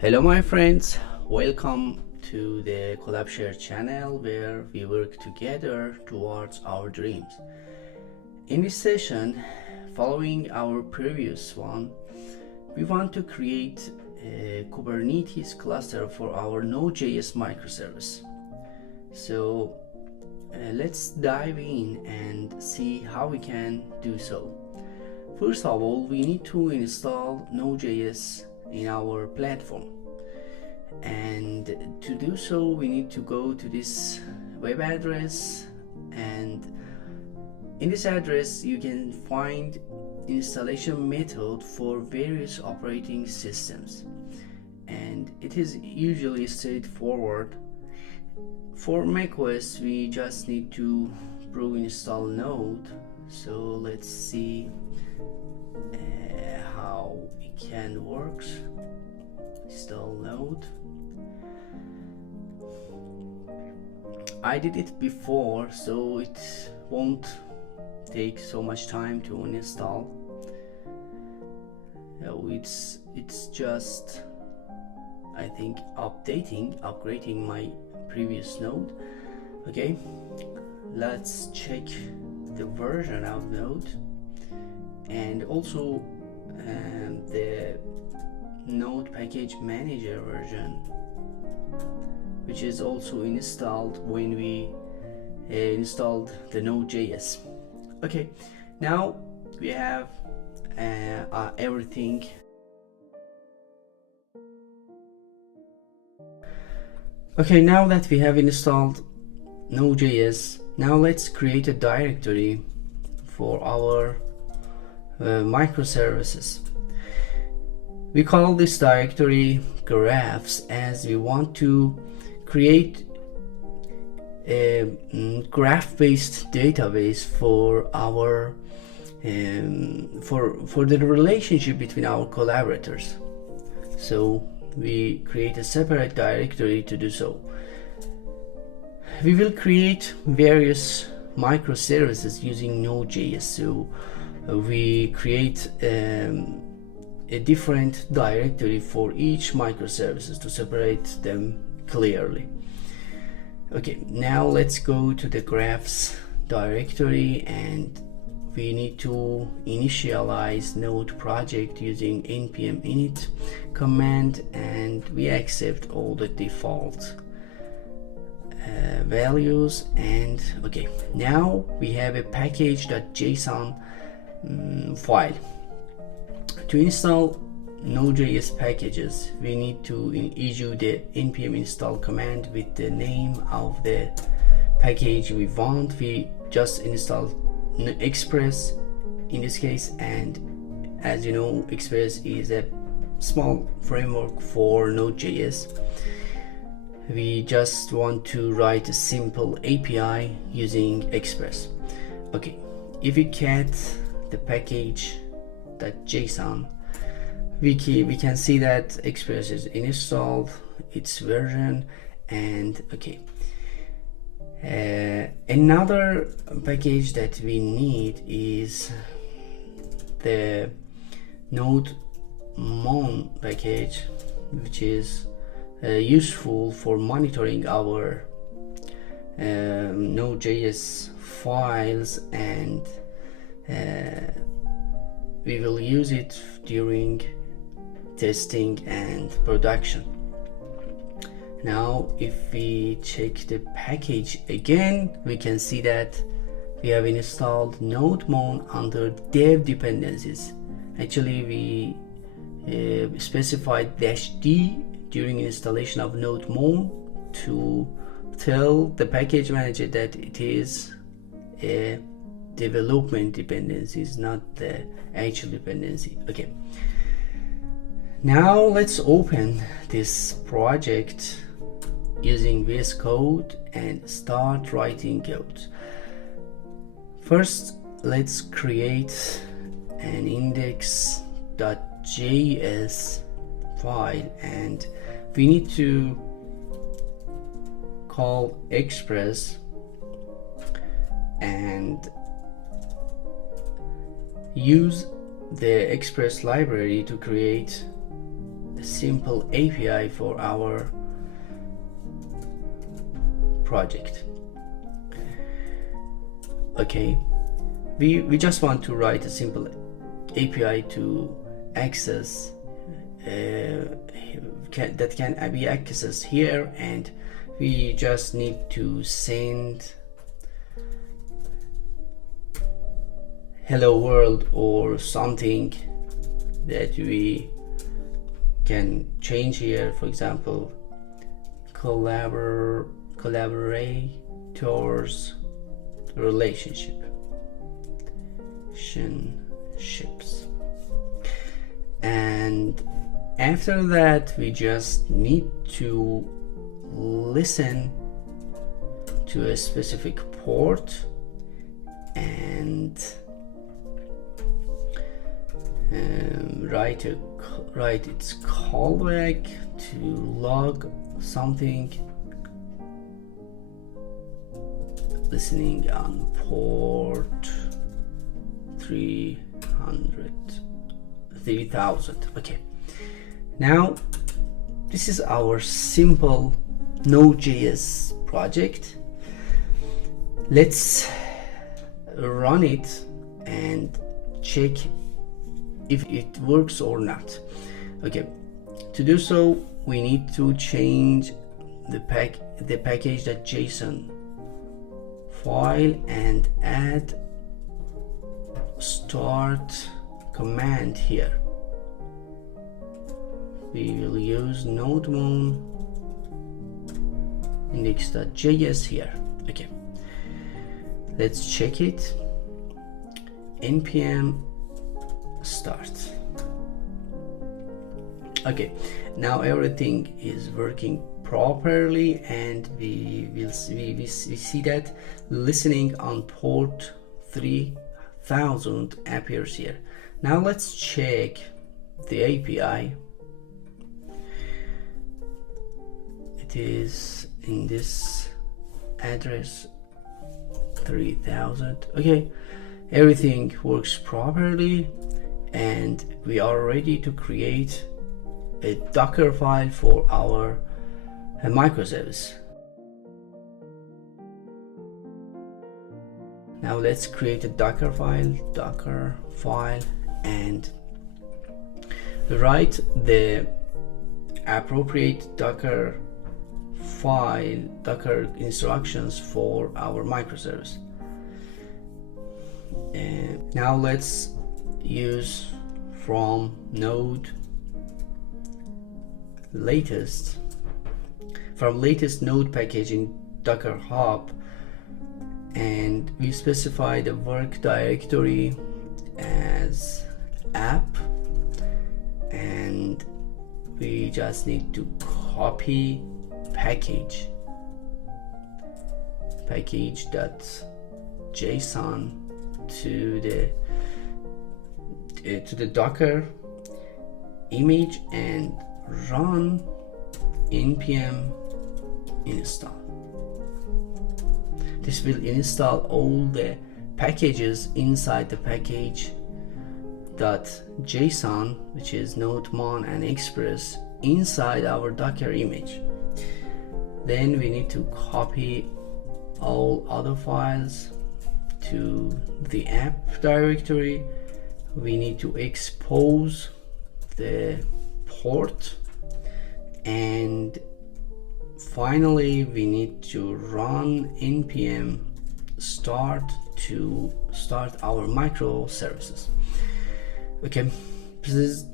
Hello my friends, welcome to the Collabshare channel where we work together towards our dreams. In this session, following our previous one, we want to create a Kubernetes cluster for our Nodejs microservice. So let's dive in and see how we can do so. First of all, we need to install Nodejs in our platform, and to do so we need to go to this web address, and in this address you can find installation method for various operating systems, and it is usually straightforward. For macOS we just need to brew install node. So let's see how it can work. Install node. I did it before, so it won't take so much time to install. It's just, I think, upgrading my previous node. Okay, let's check the version of node and also the node package manager version, which is also installed when we installed the Nodejs. Okay, now we have everything. Okay, now that we have installed Nodejs, now let's create a directory for our microservices. We call this directory graphs, as we want to create a graph-based database for our for the relationship between our collaborators. So we create a separate directory to do so. We will create various microservices using Nodejs. So we create a different directory for each microservices to separate them clearly. Okay, now let's go to the graphs directory, and we need to initialize node project using npm init command, and we accept all the default values. And okay, now we have a package.json file. To install Nodejs packages, we need to issue the npm install command with the name of the package we want. We just install Express in this case, and as you know, Express is a small framework for Node.js. We just want to write a simple API using Express. Okay, if we cat the package.json, we can see that Express is installed, its version, and okay. Another package that we need is the nodemon package, which is useful for monitoring our Node.js files, and we will use it during testing and production. Now if we check the package again, we can see that we have installed nodemon under dev dependencies. Actually we specified -d during installation of nodemon to tell the package manager that it is a development dependency, is not the actual dependency. Okay, now let's open this project using VS Code and start writing code. First, let's create an index.js file, and we need to call Express and use the Express library to create a simple API for our project. Okay, we just want to write a simple API to access that can be accessed here, and we just need to send hello world or something that we can change here. For example, collaborators relationships, and after that we just need to listen to a specific port and write its callback to log something. Listening on port 3000. Okay, now this is our simple Node.js project. Let's run it and check if it works or not. Okay, to do so we need to change the package.json file and add start command here. We will use nodemon index.js here. Okay, let's check it. npm start. Okay, now everything is working properly, and we see that listening on port 3000 appears here. Now let's check the API. It is in this address 3000. Okay, everything works properly, and we are ready to create a Docker file for our microservice. Now let's create a Docker file, and write the appropriate Docker file, Docker instructions for our microservice. And now let's use from latest node package in Docker Hub, and we specify the work directory as app, and we just need to copy package.json to the Docker image and run npm install. This will install all the packages inside the package.json, which is nodemon and express, inside our Docker image. Then we need to copy all other files to the app directory. We need to expose the port, and finally we need to run npm start to start our microservices. Okay, this is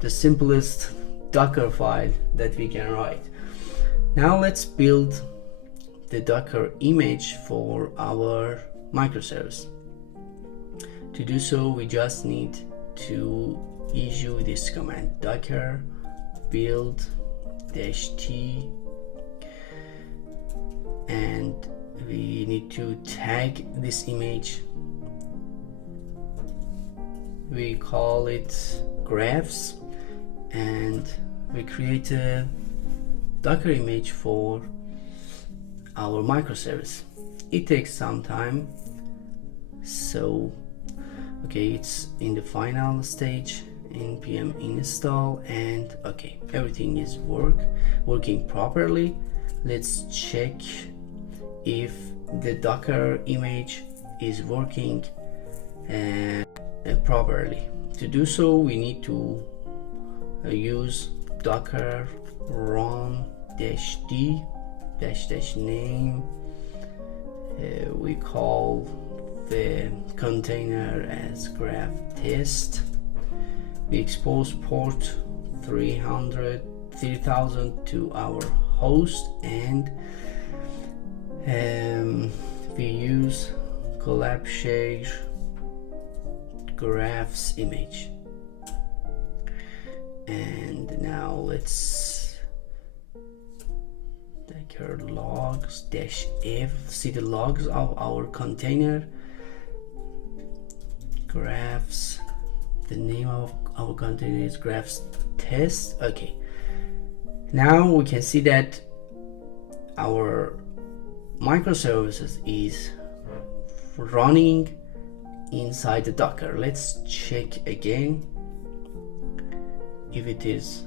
the simplest Docker file that we can write. Now let's build the Docker image for our microservice. To do so, we just need to issue this command, docker build -t, and we need to tag this image. We call it graphs, and we create a Docker image for our microservice. It takes some time, so okay, it's in the final stage, npm install, and okay, everything is working properly. Let's check if the Docker image is working properly. To do so, we need to use docker run -d --name. We call the container as graph test. We expose port 3000 to our host, and we use Collabshare graphs image. And now let's docker logs -f, see the logs of our container. Graphs, the name of our container is graphs test. Okay, now we can see that our microservices is running inside the Docker. Let's check again if it is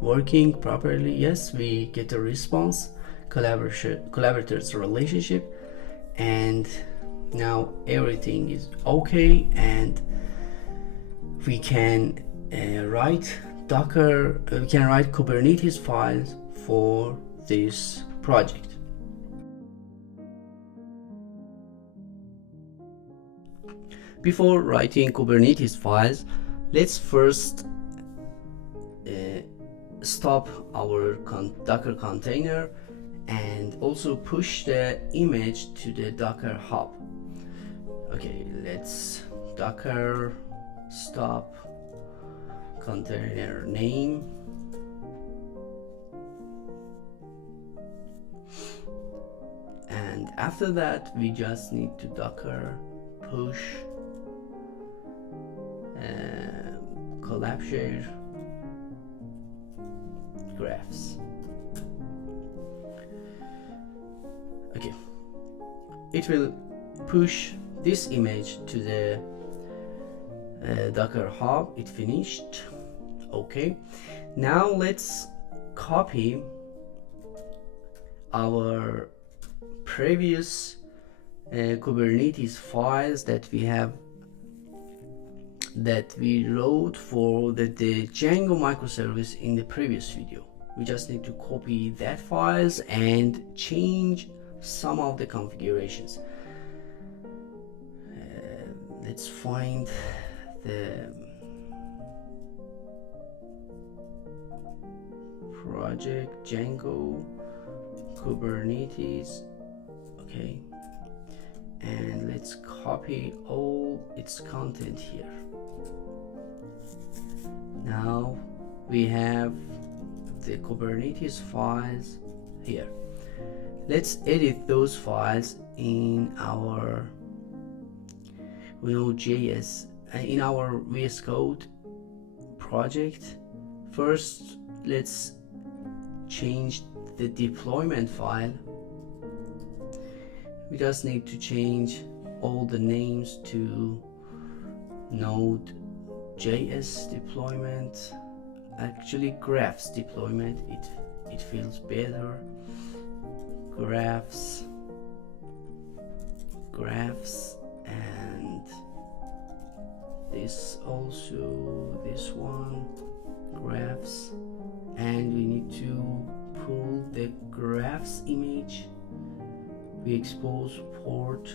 working properly. Yes, we get a response, collaborators relationship, and now everything is okay, and we can write Kubernetes files for this project. Before writing Kubernetes files, let's first stop our Docker container and also push the image to the Docker hub. Okay, let's docker stop container name, and after that we just need to docker push Collabshare graphs. Okay, it will push this image to the Docker hub. It finished. Okay, now let's copy our previous Kubernetes files that we wrote for the Django microservice in the previous video. We just need to copy that files and change some of the configurations. Let's find the project Django Kubernetes. Okay, and let's copy all its content here. Now we have the Kubernetes files here. Let's edit those files in our Nodejs, in our VS Code project. First, let's change the deployment file. We just need to change all the names to Nodejs deployment. Actually, graphs deployment, it feels better. Graphs, and this also, this one, graphs, and we need to pull the graphs image. We expose port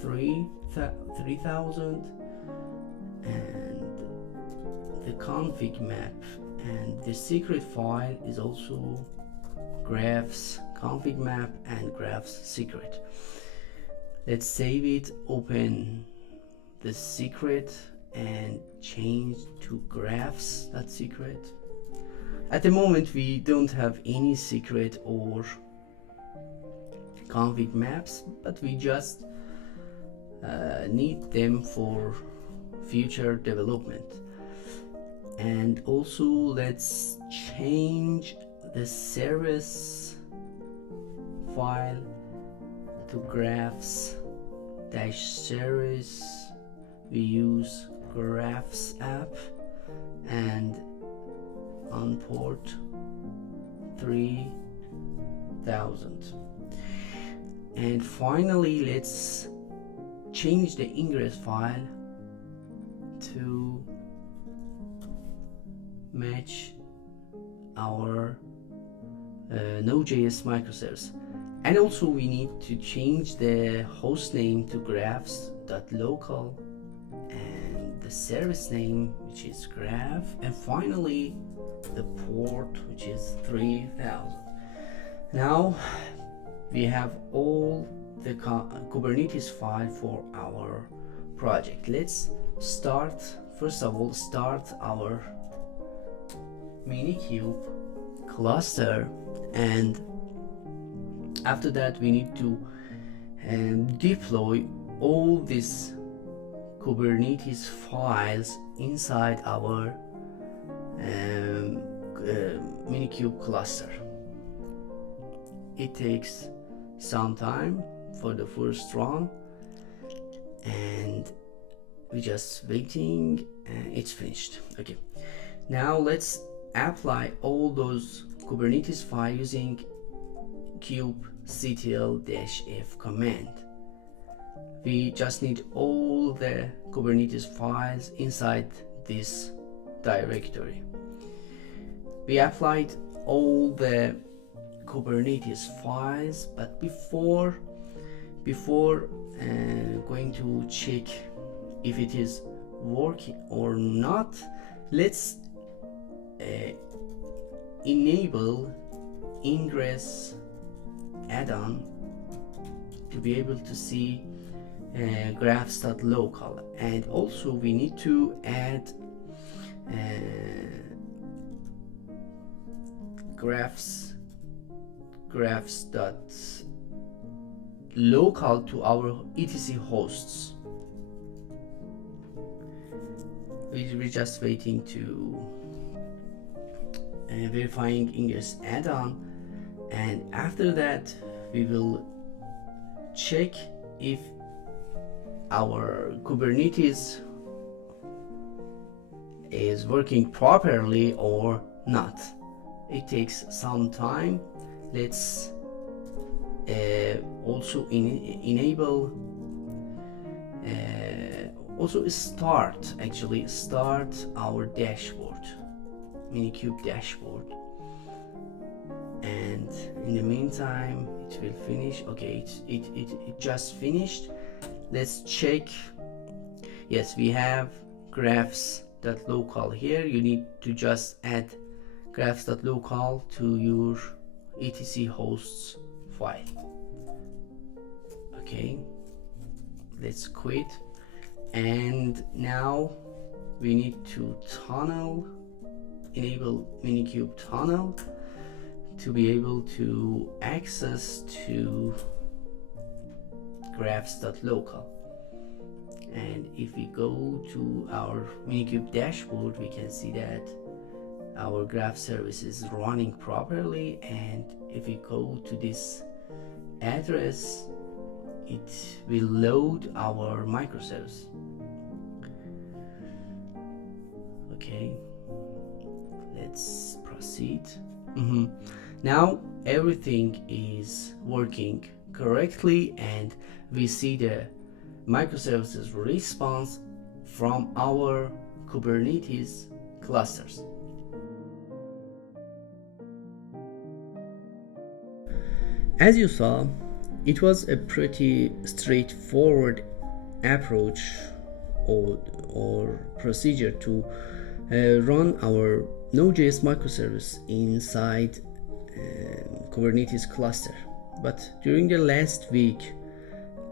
3000 and the config map, and the secret file is also graphs config map and graphs secret. Let's save it, open the secret and change to graphs.secret. At the moment we don't have any secret or config maps, but we just need them for future development. And also let's change the service file to graphs-service. We use graphs app and on port 3000. And finally, let's change the ingress file to match our Node.js microservice. And also we need to change the host name to graphs.local and the service name, which is graph, and finally the port, which is 3000. Now we have all the Kubernetes file for our project. Let's start, first of all, start our Minikube cluster, and after that we need to deploy all these Kubernetes files inside our Minikube cluster. It takes some time for the first run, and we're just waiting, and it's finished. Okay, now let's apply all those Kubernetes files using kubectl-f command. We just need all the Kubernetes files inside this directory. We applied all the Kubernetes files, but before going to check if it is working or not, let's enable Ingress add-on to be able to see graphs.local, and also we need to add graphs.local to our etc hosts. We're just waiting to verifying Ingress add-on, and after that we will check if our Kubernetes is working properly or not. It takes some time. Let's also enable also start our dashboard, Minikube dashboard, and in the meantime it will finish. Okay, it just finished. Let's check. Yes, we have graphs.local here. You need to just add graphs.local to your etc hosts file. Okay, let's quit, and now we need to enable Minikube tunnel to be able to access to graphs.local. And if we go to our Minikube dashboard, we can see that our graph service is running properly, and if we go to this address, it will load our microservice. Okay, let's proceed. Now everything is working correctly, and we see the microservices response from our Kubernetes clusters. As you saw, it was a pretty straightforward approach or procedure to run our Nodejs microservice inside Kubernetes cluster. But during the last week,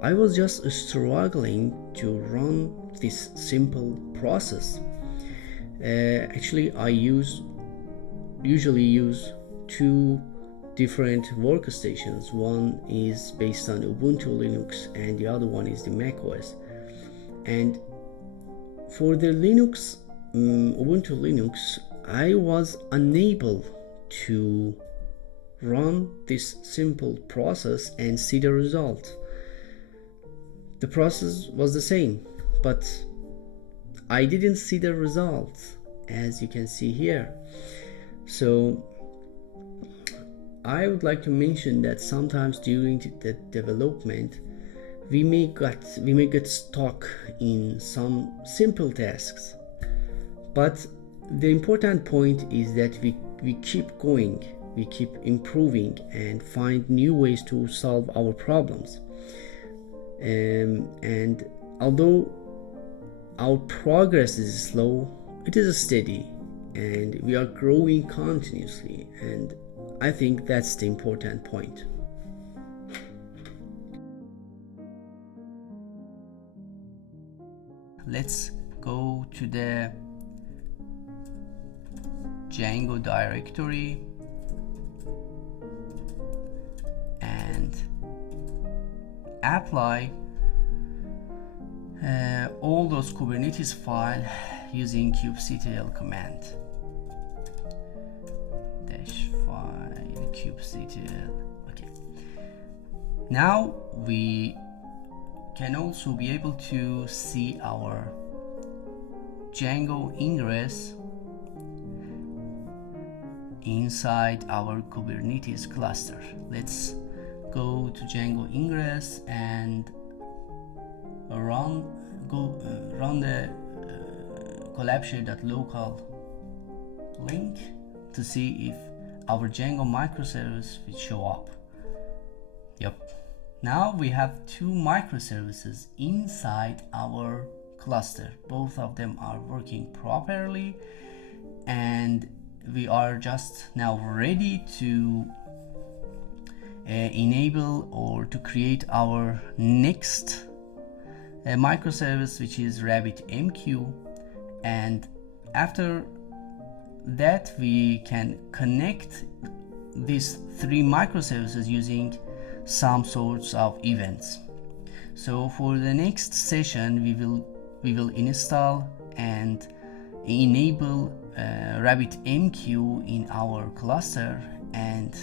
I was just struggling to run this simple process. Actually, I usually use two different workstations. One is based on Ubuntu Linux and the other one is the Mac OS. And for the Ubuntu Linux, I was unable to run this simple process and see the result. The process was the same, but I didn't see the results, as you can see here. So I would like to mention that sometimes during the development, we may get stuck in some simple tasks, but the important point is that we keep going, we keep improving and find new ways to solve our problems. And although our progress is slow, it is steady, and we are growing continuously, and I think that's the important point. Let's go to the Django directory and apply all those Kubernetes files using kubectl command. Dash file kubectl. Okay. Now we can also be able to see our Django Ingress inside our Kubernetes cluster. Let's go to Django Ingress and run the Collabshare.local link to see if our Django microservice will show up. Yep. Now we have two microservices inside our cluster. Both of them are working properly, and we are just now ready to enable or to create our next microservice, which is RabbitMQ, and after that we can connect these three microservices using some sorts of events. So for the next session we will install and enable RabbitMQ in our cluster, and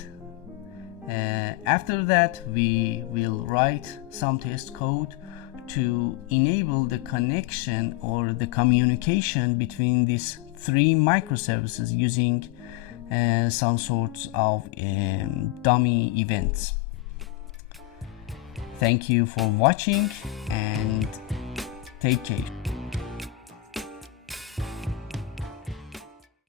after that we will write some test code to enable the connection or the communication between these three microservices using some sorts of dummy events. Thank you for watching and take care.